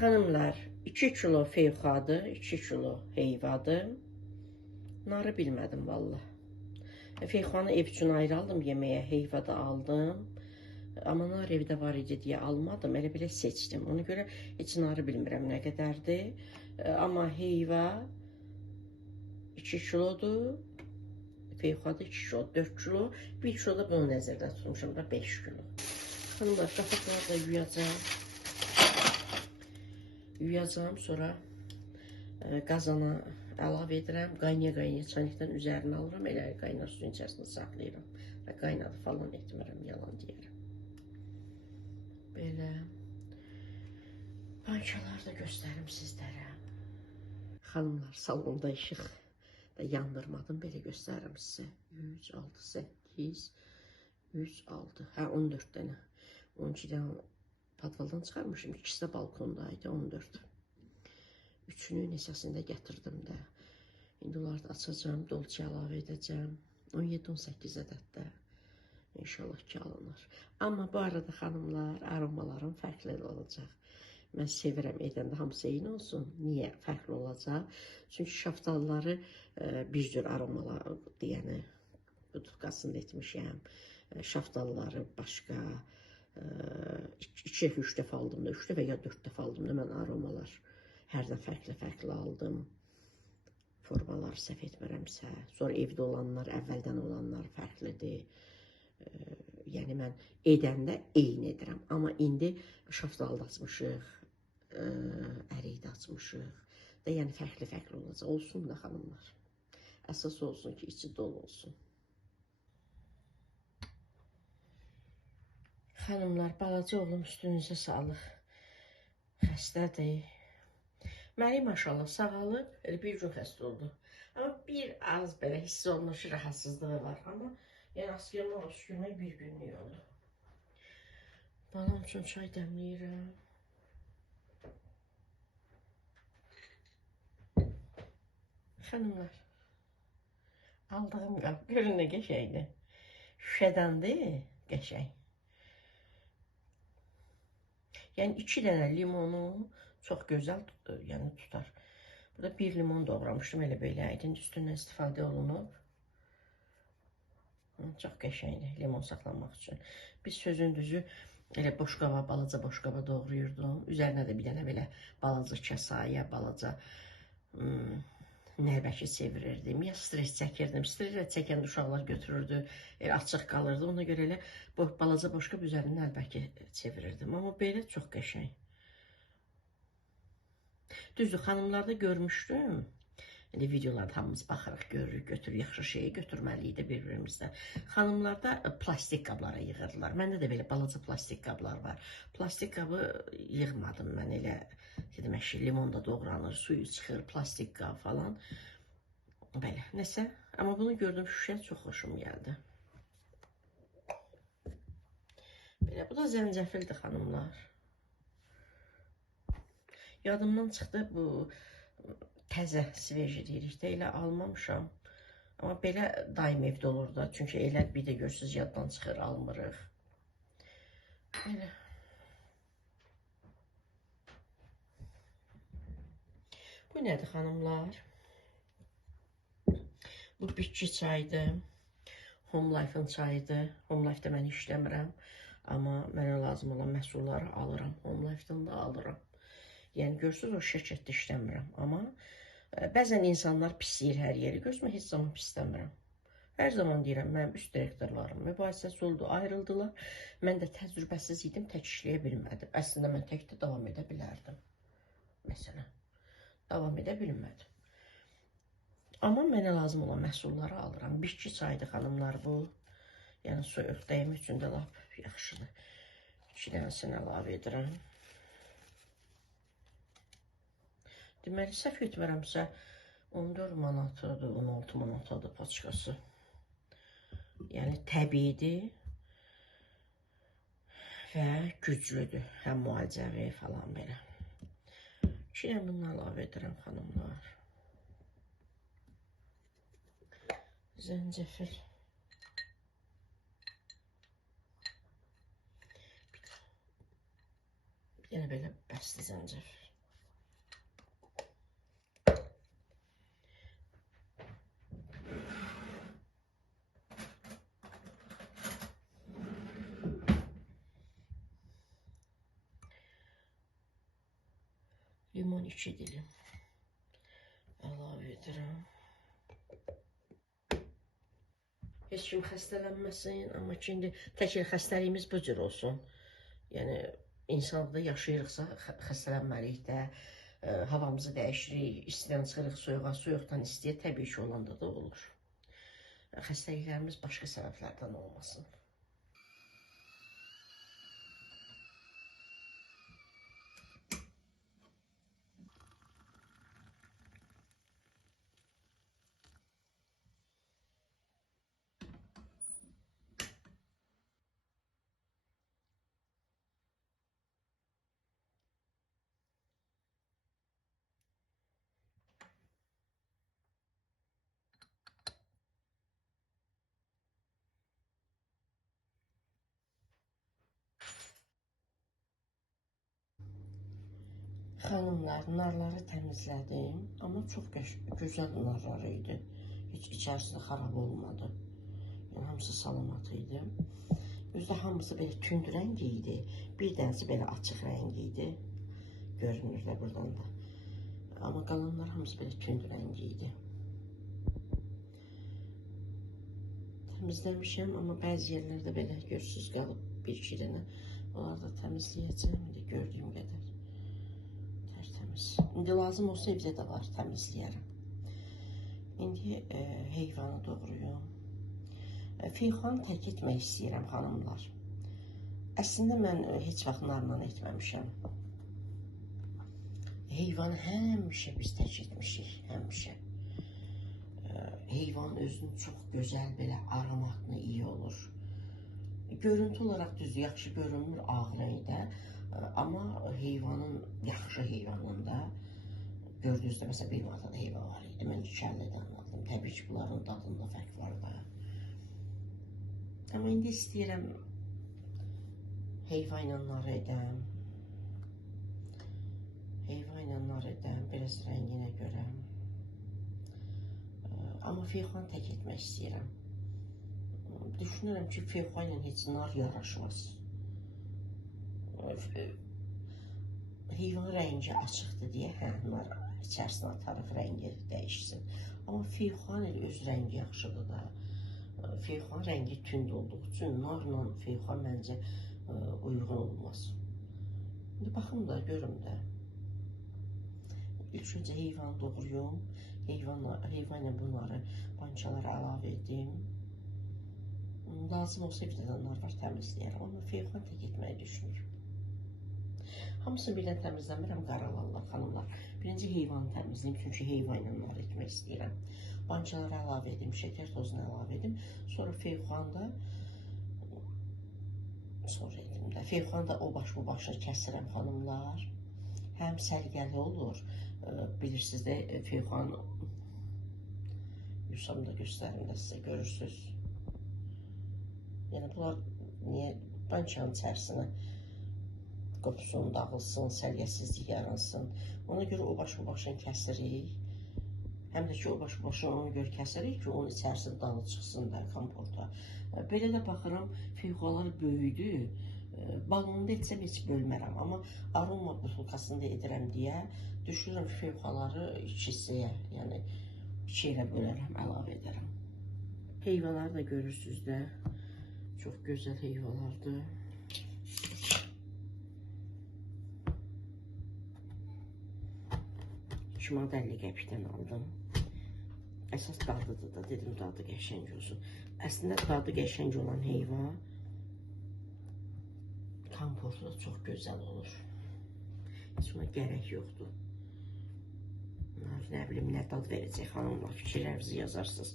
Xanımlar, 2 kilo feyxadır, 2 kilo heyvadır. Narı bilmədim valla. Feyxanı ev üçün ayrı aldım yeməyə, heyva da aldım. Amma nar evdə var idi deyə almadım, elə belə seçdim. Ona görə heç narı bilmirəm nə qədərdir. Amma heyva 2 kilodur, feyxadı 2 kilo, 4 kilo, 1 kilo da bunu nəzərdə tutmuşum da 5 kilo. Xanımlar, qapaqları da yuyacağım, sonra qazana əlavə edirəm, qaynaya çaynikdən üzərinə alıram, elə qaynar suyun içərisində saxlayıram və qaynadı falan etmirəm, yalan deyirəm. Belə bankaları da göstərim sizlərə. Xanımlar, salonda işıq da yandırmadım, belə göstərim sizə. 3, 6, 8, 3, 6, 14 dənə. 12 dənə patvaldan çıxarmışım, ikisi də balkondaydı, 14. Üçünü neçəsində gətirdim də. İndi onları da açacağım, dolça əlavə edəcəm. 17-18 ədəddə inşallah ki alınır. Amma bu arada xanımlar, aromalarım fərqli olacaq. Mən sevirəm edəndə hamısı eyni olsun. Niyə fərqli olacaq? Çünki şaftalları bir cür aromalar, yəni tutqasında etmişəm. Şaftalları başqa, 2-3 dəfə aldım da, 3 dəfə ya 4 dəfə aldım da mən aromalar. Hərdən fərqli aldım. Formalar səhv etmirəmsə. Sonra evdə olanlar, əvvəldən olanlar fərqlidir. Yəni mən edəndə eyni edirəm. Amma indi şaftalı da açmışıq, əriyi də açmışıq. Yəni fərqli olacaq. Olsun da xanımlar. Əsas olsun ki, içi dolu olsun. Xanımlar, balaca oğlum üstünüzə sağlıq. Xəstədir. Mənim maşallah sağalıb, bir gün xəstə oldu. Amma bir az belə hiss olunmuş rahatsızlığı var. Amma yəni askılmaq bir günlük oldu. Balam üçün çay dəmləyirəm. Xanımlar, aldığım qab, görün nə qəşəkdir. Şüşədəndir, qəşək. Yəni 2 dənə limonu çox gözəl tutar. Burada 1 limon doğramışdım, elə belə idi. Üstündən istifadə olunub. Çox qəşəkdir limon saxlamaq üçün. Biz sözün düzü elə boş qaba, balaca boş qaba doğrayırdım. Üzərinə də bir dənə belə balaca kasaya, balaca nərbəki çevirirdim. Ya stres çəkirdim. Stres çəkən uşaqlar götürürdü, açıq qalırdı. Ona görə elə balaca boş qab üzərində nərbəki çevirirdim. Amma belə çox qəşəng. Düzdür, xanımlarda görmüşdüm. İndi videolarda hamımız baxırıq, görürük, götürür, yaxşı şeyi götürməliydi bir-birimizdən. Xanımlar da plastik qablara yığırdılar. Məndə də belə balaca plastik qablar var. Plastik qabı yığmadım mən, elə demək ki, limon da doğranır, suyu çıxır, plastik qab falan. Belə, nəsə. Amma bunu gördüm, şüşə çox xoşum gəldi. Belə, bu da zəncəfildir xanımlar. Yadımdan çıxdı, bu təzə sveji deyirik də, elə almamışam. Amma belə daim evdə olur da, çünki elə bir də görürsünüz, yaddan çıxır, almırıq. Belə. Bu nədir xanımlar? Bu bitki çayıdır. Home Life-ın çayıdır. Home Life-da mən işləmirəm. Amma mənə lazım olan məhsulları alıram. Home Life-dan da alıram. Yəni görürsünüz, o şirkətdə işləmirəm. Amma bəzən insanlar pisləyir hər yeri. Görürsünüz, heç zaman pisləmirəm. Hər zaman deyirəm, mənim üst direktorlarım mübahisəsi oldu, ayrıldılar. Mən də təcrübəsiz idim, tək işləyə bilmədim. Əslində mən tək də davam edə bilərdim. Məsələn, davam edə bilmədim. Amma mənə lazım olan məhsulları alıram. Bitki çaydır xanımlar bu. Yəni soyuq dəyimi üçün də lap yaxşıdır. 2 dənəsini əlavə edirəm. Deməli, səhv etmirəmsə 14 manatadır, 16 manatadır paçkası. Yəni təbiidir və güclüdür. Həm müalicəvi falan belə. 2 dənə bunu əlavə edirəm xanımlar. Zəncəfil. Yenə belə bəsli zəncəfil. Limon 2 dilim əlavə edirəm. Heç kim xəstələnməsin, amma ki, indi təkcə xəstəliyimiz bu cür olsun. Yəni, insanlıqda yaşayırıqsa xəstələnməliyik də, havamızı dəyişirik, istidən çıxırıq soyuğa, soyuqdan istiyə təbii ki, olanda da olur. Xəstəliklərimiz başqa səbəblərdən olmasın. Xanımlar, narları təmizlədim, amma çox gözəl narlar idi. Heç içərisi də xarab olmadı. Yəni, hamısı salamat idi. Özdə hamısı belə tünd rəng idi. Bir dənəsi belə açıq rəng idi. Görünür də buradan da. Amma qalanlar hamısı belə tünd rəng idi. Təmizləmişəm, amma bəzi yerlərdə belə görürsünüz qalıb bir-iki dənə. Onları da təmizləyəcəm, indi gördüyüm qədər. İndi lazım olsa evdə də var, təmizləyərəm. İndi heyvanı doğruyum. Feyxanı tək etmək istəyirəm, xanımlar. Əslində mən heç vaxt narla etməmişəm. Heyvanı həmişə biz tək etmişik, həmişə. Heyvan özünün çox gözəl, belə aromatlı, iyi olur. Görüntü olaraq düzdür, yaxşı görünmür ağ rəngdə. Amma heyvanın, yaxşı heyvanında gördüyünüzdə, məsələn, bir manata da heyvan var idi. Mən 2.50-dən aldım. Təbii ki, bunların dadında fərq var da. Amma indi istəyirəm heyvan ilə nar edəm. Heyvan ilə nar edəm, biraz rənginə görə. Amma feyxanı tək etmək istəyirəm. Düşünürəm ki, feyxan ilə heç nar yaraşmaz. Heyvan rəngi açıqdır deyə, nar içərisinə atarıq, rəngi dəyişsin. Amma feyxan elə öz rəngi yaxşıdır da. Feyxan rəngi tünd olduğu üçün narla feyxan məncə uyğun olmaz. İndi baxım da, görüm də. İlk öncə heyvanı doğruyum. heyvanla bunları bançalara əlavə edim. Lazım olsa bir də nar var təmizləyərəm, amma feyxan da getməyi düşünürüm. Hamısını birdən təmizləmirəm, qaralarlar, xanımlar. Birinci heyvanı təmizləyim, çünki heyvanla nar etmək istəyirəm. Bançalara əlavə edim, şəkər tozunu əlavə edim. Sonra feyxanda feyxanda o baş bu başını kəsirəm, xanımlar. Həm sərgəli olur. Bilirsiniz də feyxan yusam da göstərim də sizə, görürsünüz. Yəni bunlar niyə bançanın içərisinə qopsun, dağılsın, sərgəsizlik yaransın. Ona görə o baş bu başını kəsirik. Həm də ki o baş bu başını ona görə kəsirik ki, onun içərisində dalı çıxsın da komporta. Belə də baxıram, feyxalar böyüdü. Balonunda etsəm heç bölmərəm, amma aroma butulkasında edirəm deyə düşünürəm ki, feyxaları ikisiyə, yəni iki yerə bölərəm, əlavə edərəm. Heyvaları da görürsünüz də, çox gözəl heyvalardır. Şimal 50 qəpikdən aldım. Əsas dadıdır da, dedim dadı qəşəng olsun. Əslində dadı qəşəng olan heyva komportu da çox gözəl olur. Heç ona gərək yoxdur. Nə bilim, nə dad verəcək xanımlar, fikirlərinizi yazarsınız.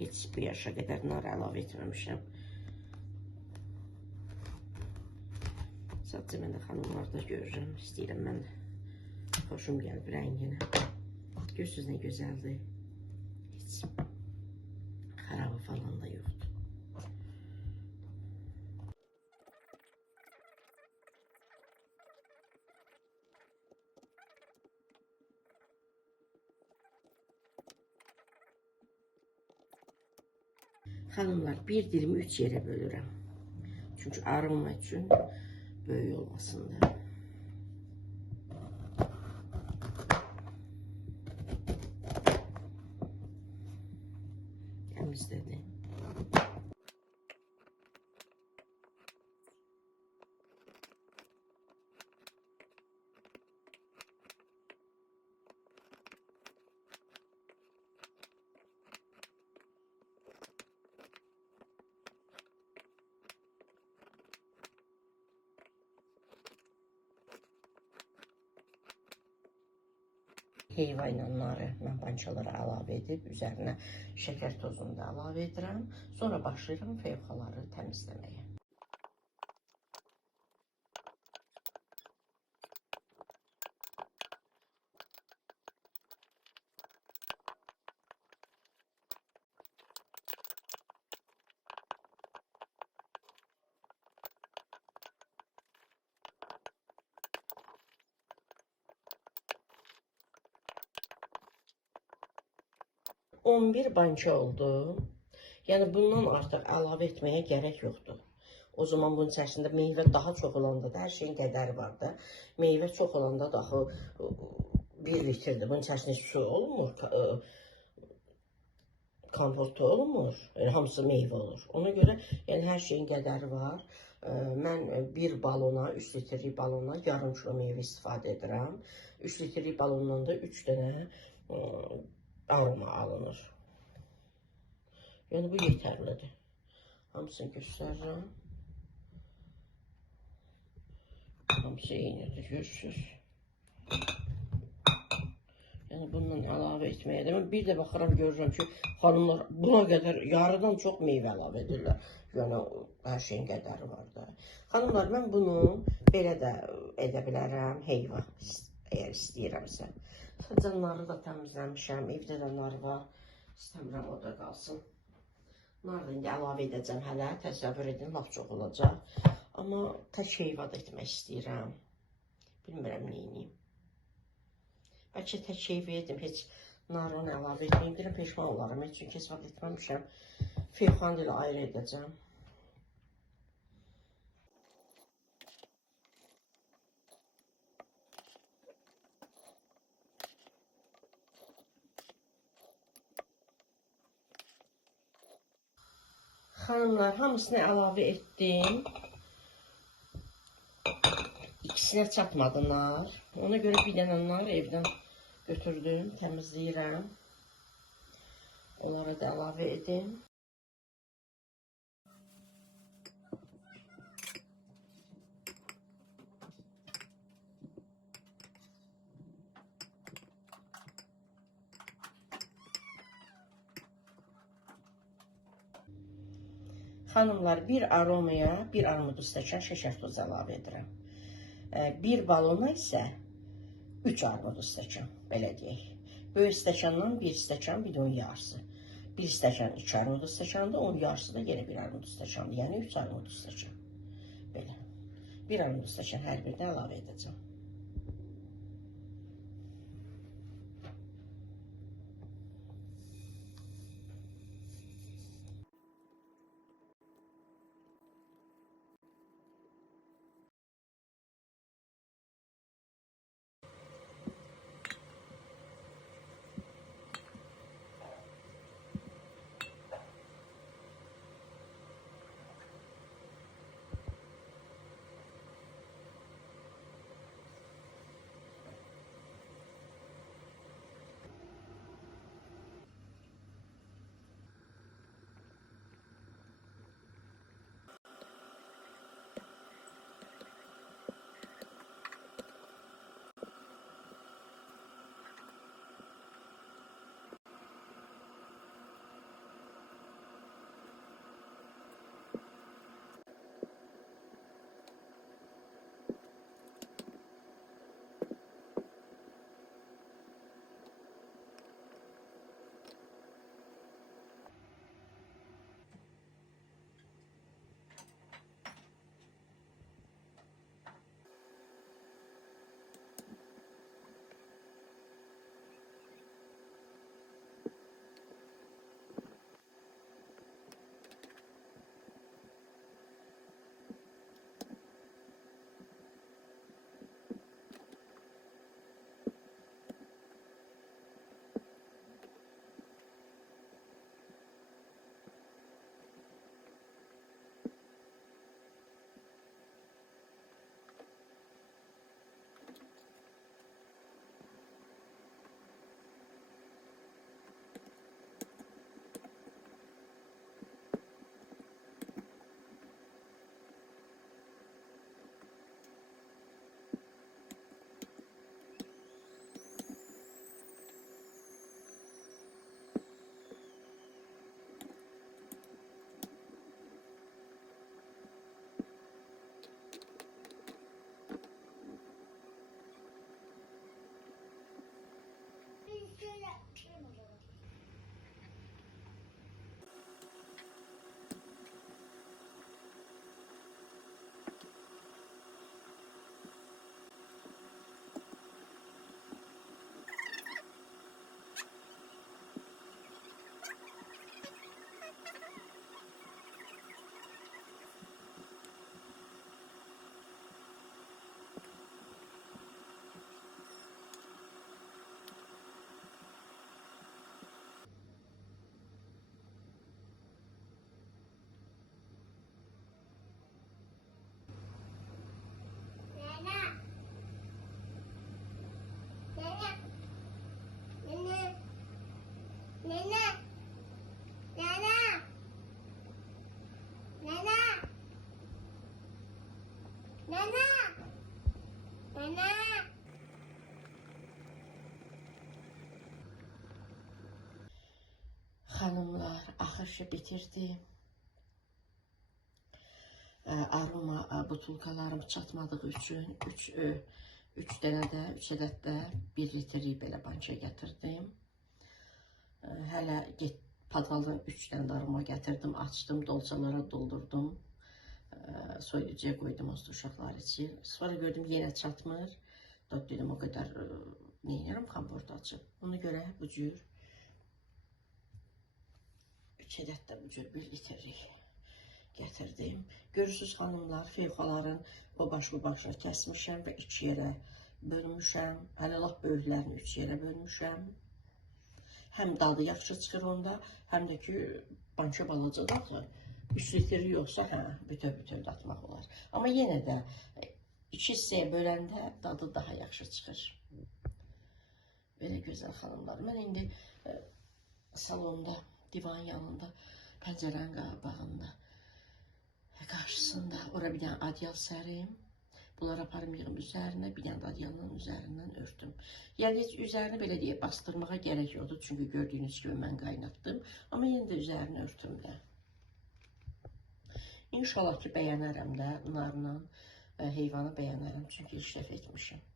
Heç bu yaşa qədər nar əlavə etməmişəm. Sadəcə mən də xanımlarda görürəm, istəyirəm mən də. Xoşum gəlib rənginə. Görürsünüz nə gözəldir. Heç xarabı falan da yoxdur. Xanımlar, bir dilimi 3 yerə bölürəm. Çünki aroma üçün böyük olmasın da. Təmizlədim. Heyva narı mən bançalara əlavə edib, üzərinə şəkər tozunu da əlavə edirəm. Sonra başlayıram feyxaları təmizləməyə. On bir bança oldu. Yəni bundan artıq əlavə etməyə gərək yoxdur. O zaman bunun içərisində meyvə daha çox olanda da hər şeyin qədəri var da. Meyvə çox olanda da axı 1 litrdir. Bunun içərisində su olmur, kompostu olmur. Hamısı meyvə olur. Ona görə yəni hər şeyin qədəri var. Mən bir balona, 3 litrlik balona yarım kilo meyvə istifadə edirəm. 3 litrlik balondan da 3 dənə aroma alınır. Yəni bu yetərlidir. Hamısını göstərirəm. Hamısı eynidir, görürsünüz. Yəni bundan əlavə etməyə də. Bir də baxıram, görürəm ki, xanımlar buna qədər yarıdan çox meyvə əlavə edirlər. Yəni hər şeyin qədəri var da. Xanımlar, mən bunu belə də edə bilərəm, heyva, əgər istəyirəmsə. Sadəcə narı da təmizləmişəm, evdə də nar var. İstəmirəm o da qalsın. Narı indi əlavə edəcəm hələ, təsəvvür edin, laf çox olacaq. Amma tək heyva da etmək istəyirəm. Bilmirəm neyiniyim. Bəlkə tək heyva edim, heç narını əlavə etməyim. Deyirəm, peşman olaram, heç çünki heç vaxt etməmişəm. Feyxan ilə ayrı edəcəm. Xanımlar, hamısını əlavə etdim. İkisinə çatmadı nar. Ona görə bir dənə nar evdən götürdüm, təmizləyirəm. Onlara da əlavə edim. Xanımlar, bir aromaya bir armud stəkan şəkər tozu əlavə edirəm. Bir balona isə 3 armud stəkan, belə deyək. Böyük stəkandan 1 stəkan, bir də onun yarısı. 1 stəkan 2 armud stəkandır, onun yarısı da yenə 1 armud stəkandır. Yəni 3 armud stəkan. Belə. 1 armud stəkan hər birinə əlavə edəcəm. Hanımlar, axırıncı bitirdim. Aroma butulkalarım çatmadığı üçün 3 dənə də, 3 ədəd də 1 litrlik belə banka gətirdim. Hələ padvaldan 3 dənə də aroma gətirdim, açdım, dolçalara doldurdum. Soyuducuya qoydum o uşaqlar için. Sonra gördüm yenə çatmır. Dedim o qədər neynirəm, komport açıb. Ona görə bu cür 3 ədəd də bu cür 1 litrlik gətirdim. Görürsünüz xanımlar, feyxaların bu başını kəsmişəm və 2 yerə bölmüşəm. Hələ lap böyüklərini 3 yerə bölmüşəm. Həm dadı yaxşı çıxır onda, həm də ki, banka balacadır axı. 3 litri yoxsa, bütöv atmaq olar. Amma yenə də 2 hissəyə böləndə dadı daha yaxşı çıxır. Belə gözəl xanımlar. Mən indi salonda divan yanında, pəncərənin qabağında, qarşısında. Ora bir dənə adyal sərim. Bunları aparım yığım üzərinə, bir dənə də adyalın üzərindən örtüm. Yəni heç üzərini belə deyə bastırmağa gərək yoxdur. Çünki gördüyünüz kimi mən qaynatdım. Amma yenə də üzərini örtüm də. İnşallah ki, bəyənərəm də narla. Heyvanı bəyənərəm. Çünki ilk dəfə etmişim.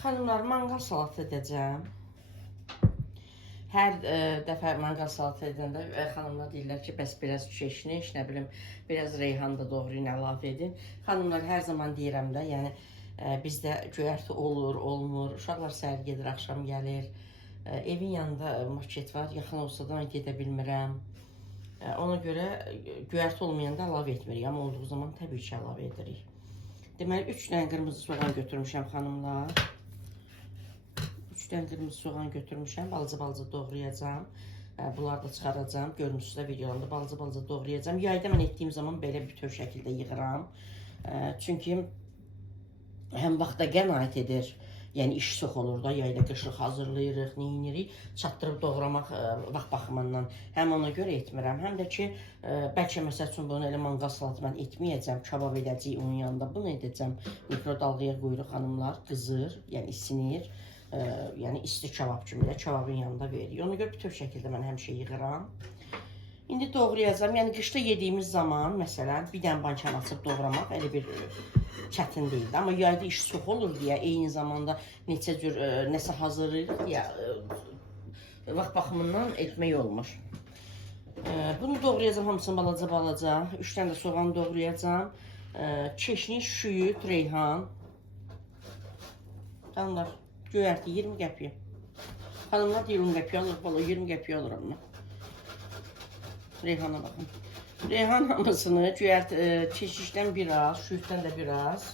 Xanımlar, manqal salatı edəcəm. Hər dəfə manqal salatı edəndə xanımlar deyirlər ki, bəs biraz çeşniş, nə bilim, biraz reyhan da doğrayın, əlavə edin. Xanımlar, hər zaman deyirəm də, yəni bizdə göyərti olur, olmur. Uşaqlar səhər gedir, axşam gəlir. Evin yanında market var, yaxın olsa da gedə bilmirəm. Ona görə göyərti olmayanda əlavə etmirik, amma olduğu zaman təbii ki, əlavə edirik. Deməli, 3 dənə qırmızı soğan götürmüşəm xanımlar. 3 dənə qırmızı soğan götürmüşəm, balaca-balaca doğrayacağım. Bunları da çıxaracağım. Görmüşsünüz də videolarında balaca-balaca doğrayacağım. Yayda mən etdiyim zaman belə bütöv şəkildə yığıram. Çünki həm vaxta qənaət edir. Yəni iş çox olur da, yayda qışlıq hazırlayırıq, neyinirik, çatdırıb doğramaq vaxt baxımından həm ona görə etmirəm, həm də ki, bəlkə məsəl üçün bunu elə manqal salatı mən etməyəcəm, kabab edəcəyik onun yanında, bunu edəcəm, mikrodalğaya qoyuruq xanımlar, qızır, yəni isinir, yəni isti kabab kimi də kababın yanında veririk. Ona görə bütöv şəkildə mən həmişə yığıram. İndi doğrayacağım, yəni qışda yediyimiz zaman, məsələn, bir dənə bankanı açıb doğramaq elə bir çətin deyildi. Amma yayda iş çox olur deyə, eyni zamanda neçə cür nəsə hazırlayırıq deyə vaxt baxımından etmək olmur. Bunu doğrayacağım hamısını balaca-balaca. 3 dənə də soğan doğrayacağım. Çeşniş, şüyüd, reyhan. Xanımlar, göyərti 20 qəpiyə. Xanımlar deyir 10 qəpiyə alır, valla 20 qəpiyə alır amma. Reyhana baxın. Reyhan hamısını çeşnişdən biraz, şüyüddən də biraz.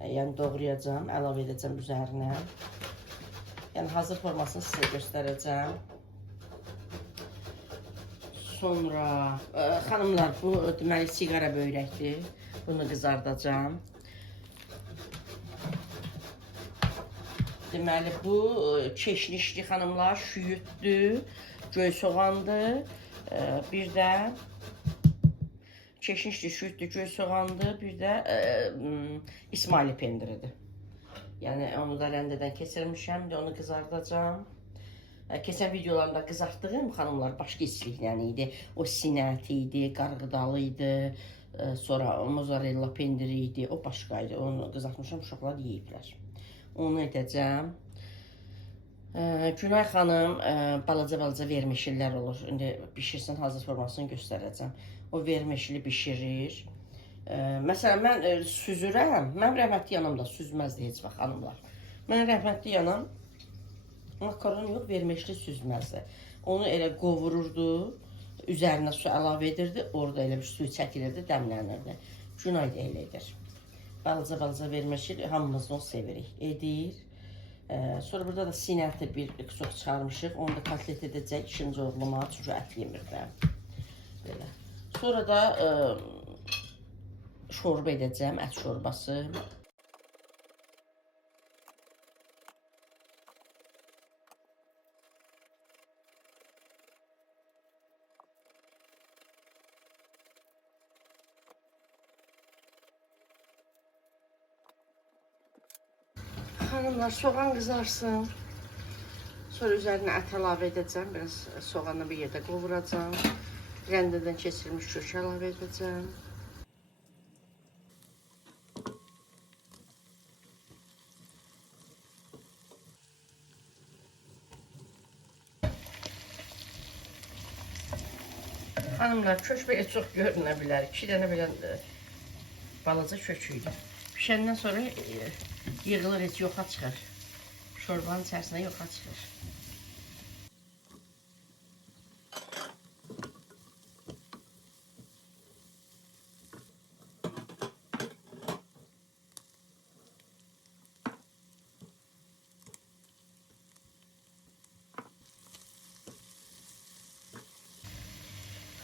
Yəni doğrayacağım, əlavə edəcəm üzərinə. Yəni hazır formasını sizə göstərəcəm. Sonra, xanımlar, bu deməli siqara böyrəkdir. Bunu qızardacağım. Deməli, bu çeşnişli xanımlar, şüyüddür, göy soğandır. Bir də çeşnişli, şüyüddür, göy soğandır. Bir də İsmaili pendiridir. Yəni, onu da rəndədən keçirmişəm. Onu qızardacağım. Keçən videolarımda qızartdığım xanımlar başqa istiliklə idi. O sinəti idi, qarğıdalı idi. Sonra mozzarella pendiri idi. O başqaydı. Onu qızartmışam, uşaqlar yeyiblər. Onu edəcəm. Günay xanım balaca-balaca vermişillər olur. İndi bişirsin, hazır formasını göstərəcəm. O vermişili bişirir. Məsələn, mən süzürəm. Mən rəhmətli yanım da süzməzdi heç vaxt xanımlar. Mən rəhmətli yanım makaron yox, vermişli süzməzdi. Onu elə qovururdu, üzərinə su əlavə edirdi, orada elə bir suyu çəkilirdi, dəmlənirdi. Günay da elə edir. Balaca-balaca vermişil, hamımız onu sevirik, edir. Sonra burada da sinəti bir çox çıxarmışıq. Onu da kotlet edəcək ikinci oğluma, çünki ət yemirəm. Belə. Sonra da şorba edəcəm, ət şorbası. Xanımlar, soğan qızarsın. Sonra üzərinə ət əlavə edəcəm. Biraz soğanı bir yerdə qovuracam. Rəndədən keçirilmiş kök əlavə edəcəm. Xanımlar, kök belə çox görünə bilər. 2 dənə belə balaca köküydü. Pişəndən sonra yığılır, heç yoxa çıxır. Şorbanın içərisinə yoxa çıxır.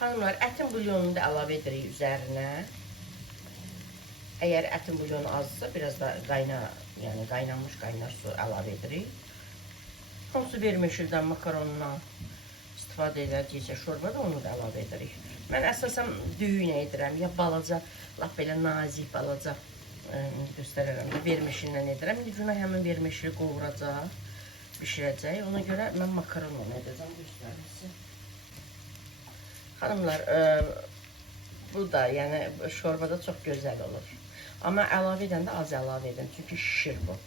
Xanımlar, ətin bulyonunu da əlavə edirik üzərinə. Əgər ətin bulyonu azsa, biraz da yəni qaynanmış qaynar su əlavə edirik. Hansı vermişildən, makaronundan istifadə edəcəksə şorbada onu da əlavə edirik. Mən əsasən düyünə edirəm, ya balaca, lap belə nazik, balaca göstərərəm də vermişindən edirəm. İndi günə həmin vermişini qovuracaq, bişirəcək. Ona görə mən makaronla edəcəm, göstərim sizə. Xanımlar, bu da yəni şorbada çox gözəl olur. Amma əlavə edəndə az əlavə edin, çünki şişir bu.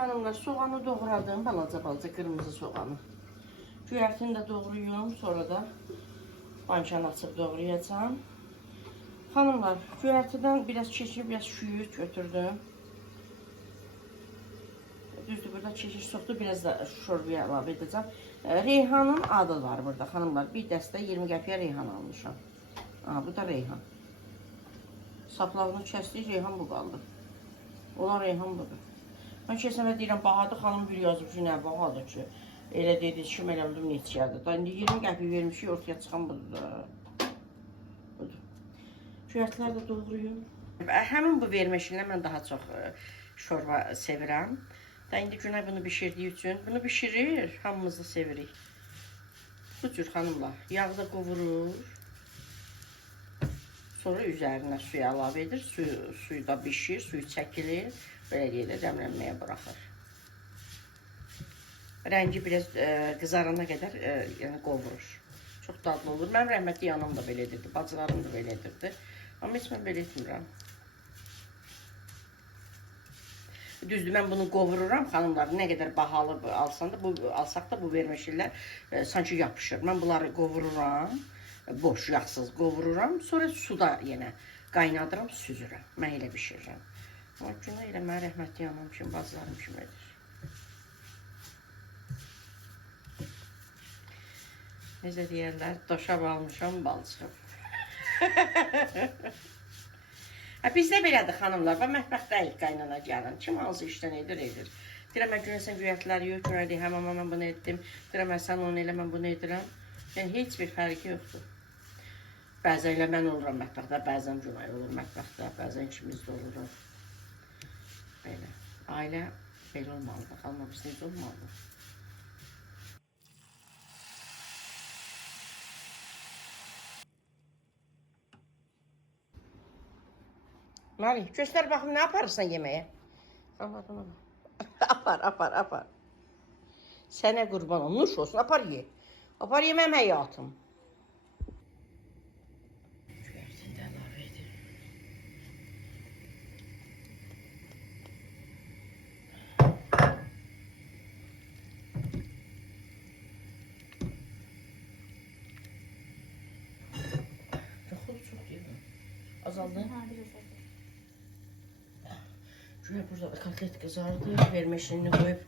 Xanımlar, soğanı doğradım, balaca qırmızı soğanı. Göyərtini də doğrayıyorum, sonra da bankanı açıb doğrayacağım. Xanımlar, göyərtidən biraz keçir, biraz şüyüt götürdüm. Düzdür, burada keçir soxdu, biraz da şorbaya əlavə edəcəm. Reyhanın adı var burada, xanımlar. Bir dəstə 20 qəpiyə reyhan almışam. Bu da reyhan. Saplağını kəsdik, reyhan bu qaldı. Olan reyhan budur. Mən keçəndə deyirəm, bahadır, xanım bir yazıb ki, nə bahadır ki. Elə dedi ki, mən öldüm neçəyədir. Da indi 20 qəpi vermişik, ortaya çıxan budur da. Budur. Göyərtilər də doğruyum. Həmin bu vermişinlə mən daha çox şorba sevirəm. Da indi Günay bunu bişirdiyi üçün, bunu bişirir, hamımız da sevirik. Bu cür xanımlar, yağda qovurur. Sonra üzərinə suyu əlavə edir, suyu da bişir, suyu çəkilir. Belə deyilə, dəmlənməyə buraxır. Rəngi biraz qızarana qədər yəni qovurur. Çox dadlı olur. Mənim rəhmətli anam da belə edirdi, bacılarım da belə edirdi. Amma heç mən belə etmirəm. Düzdür, mən bunu qovururam, xanımlar. Nə qədər bahalı alsaq da bu vermişlər sanki yapışır. Mən bunları qovururam, boş, yağsız qovururam. Sonra suda yenə qaynadıram, süzürəm. Mən elə bişirirəm. Amma Günay elə mənə rəhmətli anam kimi, bacılarım kimi edir. Necə deyərlər, doşab almışam, bal çıxıb. Bizdə belədir xanımlar, və mətbəxdəyik qaynana gəlin. Kim hansı işdən edir. Deyirəm, mən Günay sən göyərtləri yox, Günay deyir, həm amma mən bunu etdim. Deyirəm, sən onu elə, mən bunu edirəm. Yəni, heç bir fərqi yoxdur. Bəzən elə mən oluram mətbəxdə, bəzən Günay olur mətbəxdə, bəzən ikimiz də oluruq. Belə, ailə belə olmalıdır, xanımlar, biz necə olmalıdır? Mari, göstər baxım, nə aparırsan yeməyə? Apar. Sənə qurban olum, nuş olsun, apar ye. Apar ye, mənim həyatım. Göyərtini də əlavə edir. Çox deyil. Azaldı. Şöyle burada kotlet kızardı. Vermişini koyup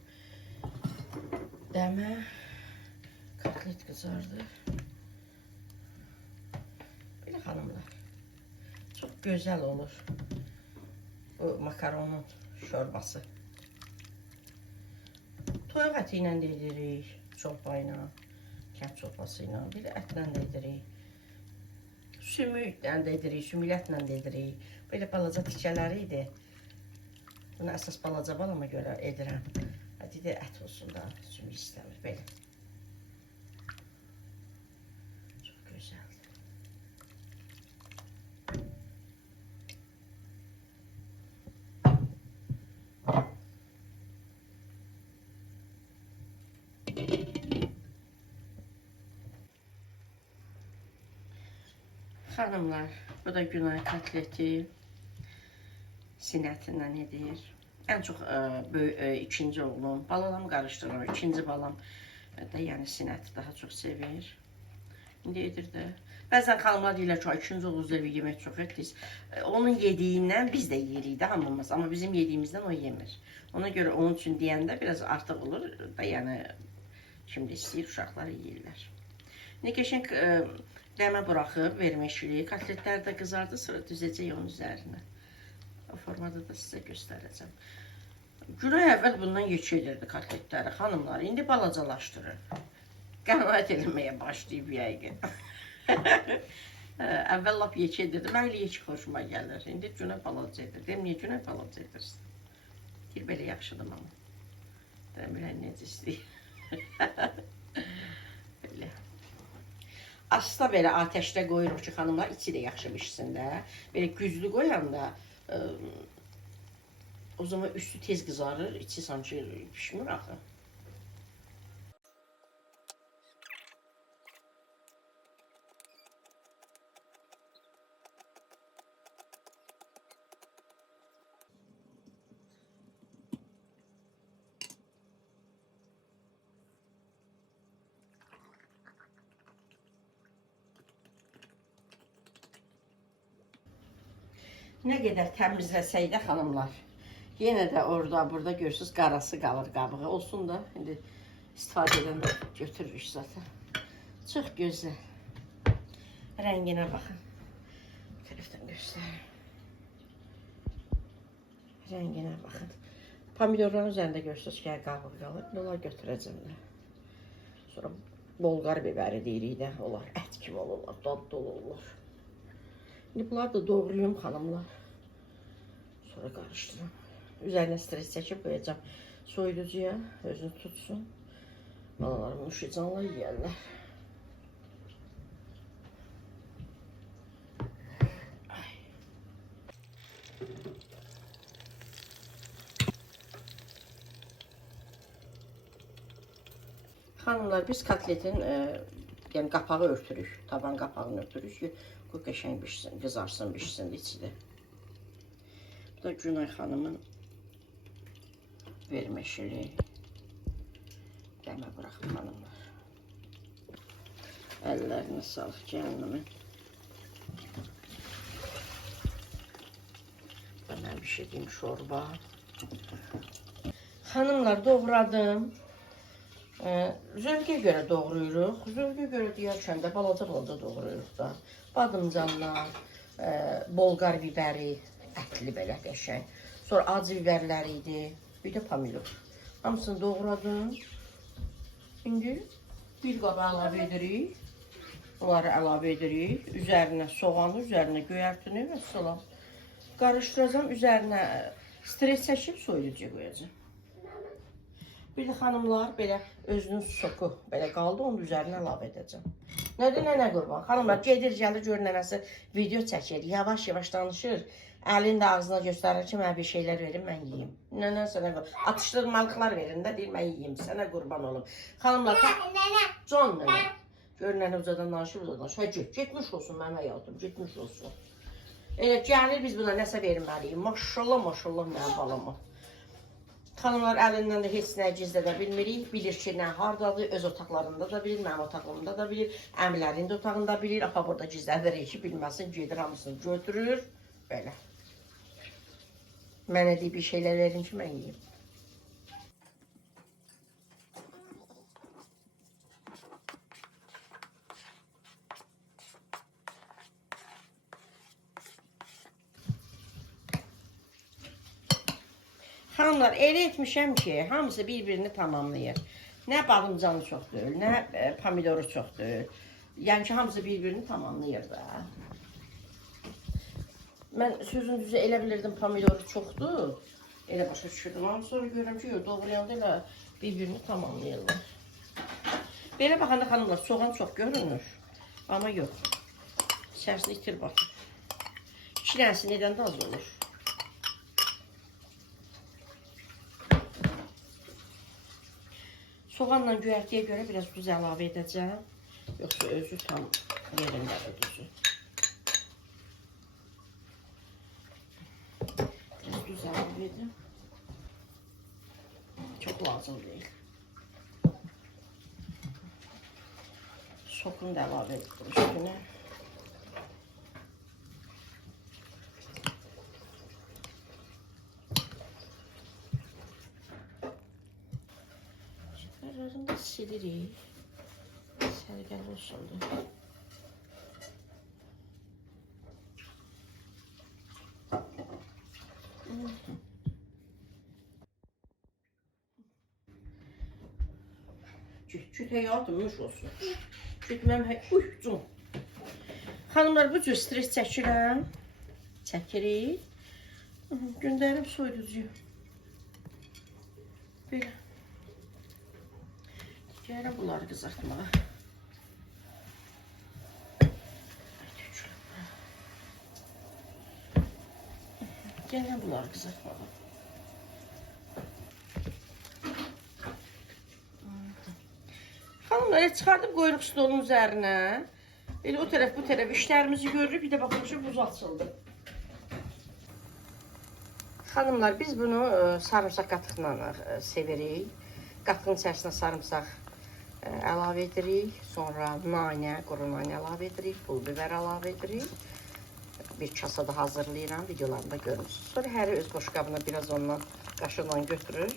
dəmə. Kotlet kızardı. Böyle hanımlar. Çok güzel olur. Bu makaronun şorbası. Toyuq əti ilə də edirik. Çorba ilə, kənd çorbası ilə. Bir də ətlə də edirik. Sümüklə də edirik, sümüklə də edirik. Böyle balaca tikələri idi. Bunu əsas balaca balama görə edirəm. Hadi də ət olsun da, sümük istəmir, belə. Çox gözəldir. Xanımlar, bu da Günay kotleti. Sinətindən edir. Ən çox ikinci oğlum, balalarımı qarışdırıram. İkinci balam da yəni sinəti daha çox sevir. İndi edir də. Bəzən xanımlar deyirlər ki, ikinci oğlunuz evi yemək çox etdiniz. Onun yediyindən biz də yeyirik də hamımız. Amma bizim yediyimizdən o yemir. Ona görə onun üçün deyəndə biraz artıq olur da yəni şimdi istəyir uşaqlar yeyirlər. İndi qəşəng dəmə buraxıb vermişik. Kotletlər də qızardı, sonra düzəcək onun üzərinə. O formada da sizə göstərəcəm. Günay əvvəl bundan yekə edirdi kotletləri xanımlar. İndi balacalaşdırır. Qənaət eləməyə başlayıb yəqin. Əvvəl lap yekə edirdi. Mən elə yekə xoşuma gəlir. İndi Günay balaca edir. Deyim, niyə Günay balaca edirsin? Deyir, belə yaxşıdır mama. Demirəm, necə istəyir. Belə. Asla belə ateşdə qoyuruq ki, xanımlar içi də yaxşı bişsin də. Belə güclü qoyanda o zaman üstü tez qızarır, içi sanki pişmir axı. Nə qədər təmizləsək də xanımlar, yenə də orada, burada görürsünüz, qarası qalır qabığı. Olsun da, indi istifadə edəndə götürürük zaten. Çox gözəl. Rənginə baxın. Bu tərəfdən göstərim. Rənginə baxın. Pomidorların üzərində görürsünüz ki, qabığı qalır. Bunlar götürəcəm də. Sonra bolqar biberi deyirik də, onlar ət kimi olurlar, dadlı olurlar. İndi bunları da doğrayım xanımlar. Sonra qarışdırım. Üzərinə stres çəkib qoyacam. Soyuducuya özünü tutsun. Balalarım uşucanla yeyərlər. Xanımlar, biz kotletin yəni qapağı örtürük. Taban qapağını örtürük ki, bu qəşəng bişsin, qızarsın, bişsin içi də. Bu da Günay xanımın verməşili. Dəmə buraxıb xanımlar. Əllərini sağlıq gəlimin. Mən bişirdiyim şorba. Xanımlar, doğradım. Zövqə görə doğrayırıq. Zövqə görə deyərkən də balaca doğrayırıq da. Badımcanlar, bolqar biberi, ətli belə qəşəng. Sonra acı biberləri idi. Bir də pomidor. Hamısını doğradım. İndi bir qaba əlavə edirik. Bunları əlavə edirik. Üzərinə soğanı, üzərinə göyərtini və salam. Qarışdıracam, üzərinə stres çəkib soyuducuya qoyacam. Bir də xanımlar belə özünün soku belə qaldı, onun üzərinə əlavə edəcəm. Nədir, nənə qurban? Xanımlar gedir, gəlir, gör nənəsi video çəkir, yavaş-yavaş danışır. Əlini də ağzına göstərir ki, mənə bir şeylər verin, mən yiyeyim. Nənə sənə qurban. Atışdırmalıqlar verin də, deyir, mən yiyeyim, sənə qurban olum. Xanımlar, Can nənə. Gör nənə ucadan danışır, ucadan danışır. Getmiş olsun mənim həyatım, getmiş olsun. Elə gəlir, biz buna nəsə verməliyik. Maşallah, maşallah mənim balama. Xanımlar əlindən də heç nə gizlədə bilmirik. Bilir ki, nə hardadır, öz otaqlarında da bilir, mənim otağımda da bilir, əmilərin də otağında bilir. Apa burada gizlədirik ki, bilməsin, gedir, hamısını götürür. Belə. Mənə deyib bir şeylər verin ki, mən yiyeyim. Xanımlar, elə etmişəm ki, hamısı bir-birini tamamlayır. Nə badımcanı çox deyil, nə pomidoru çox deyil. Yəni ki, hamısı bir-birini tamamlayır da. Mən sözün düzü elə bilirdim pomidoru çoxdur. Elə başa düşürdüm. Amma sonra görürüm ki, doğrayanda elə bir-birini tamamlayırlar. Belə baxanda xanımlar, soğan çox görünür. Amma yox. İçərisində itir batır. 2 dənəsi nədən də az olur? Soğanla göyərtiyə görə biraz duz əlavə edəcəm. Yoxsa özü tam yerindədir duzu. Biraz duz əlavə edim. Çox lazım deyil. Sosunu da əlavə edim üstünə. Şəkərlərini də silirik. Sərgəli olsundur. Küt həyatımmış olsun. Küt mənim uyucum. Xanımlar, bu cür stres çəkirəm. Çəkirik. Göndərim soyuducuya. Belə. Gəlirəm bunları qızartmağa. Gəlirəm bunları qızartmağa. Xanımlar, çıxardım qoyuruq stolun üzərinə. Elə o tərəf bu tərəf işlərimizi görürük. Bir də baxmışıq buz açıldı. Xanımlar, biz bunu sarımsaq qatıqla sevirik. Qatığın içərisinə sarımsaq əlavə edirik. Sonra nanə, quru nanə əlavə edirik. Pul biber əlavə edirik. Bir kasada hazırlayıram. Videolarında görürsünüz. Sonra hər öz boşqabına biraz ondan qaşıqla götürür.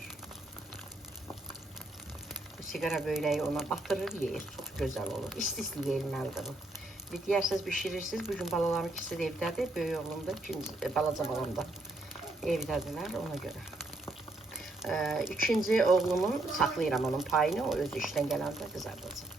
Sigara böləyi ona batırır, yeyir. Çox gözəl olur. İsti-isti yeyilməlidir bu. Deyərsiniz, bişirirsiniz. Bugün balalarım ikisi də evdədir. Böyük oğlum da, balaca balam da evdədirlər, ona görə. İkinci oğlumu saxlayıram onun payını. O özü işdən gələndə qızardacaq.